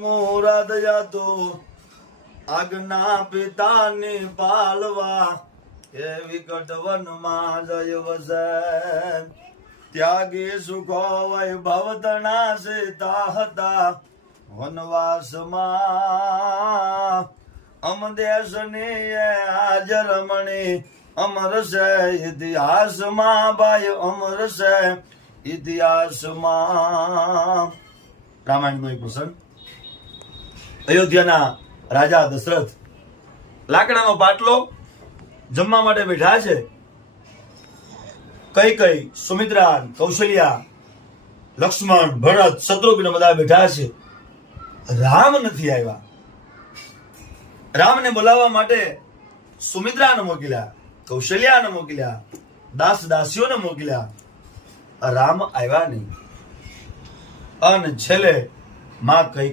મુરાદ યાદો આગના પિતાની પાલવા એ વિકટ વનમાં જય વસે ત્યાગી સુખો વૈભવતના સીતા હતા વનવાસમાં અમદેશની હાજર મણી અમર છે ઇતિહાસમાં ભાઈ અમર છે ઇતિહાસમાં. રામાયણનો એક પ્રસંગ. અયોધ્યાના રાજા દશરથ લાકડાનો પાટલો જમવા માટે બેઠા છે. કઈ સુમિત્રા, કૌશલ્યા, લક્ષ્મણ, ભરત, શત્રુઘ્ન બધા બેઠા છે. રામ નથી આવ્યા. રામને બોલાવવા માટે સુમિત્રાને મોકલ્યા, કૌશલ્યાને મોકલ્યા, દાસીઓને મોકલ્યા. રામ આવ્યા નહીં. અને છેલ્લે માં કઈ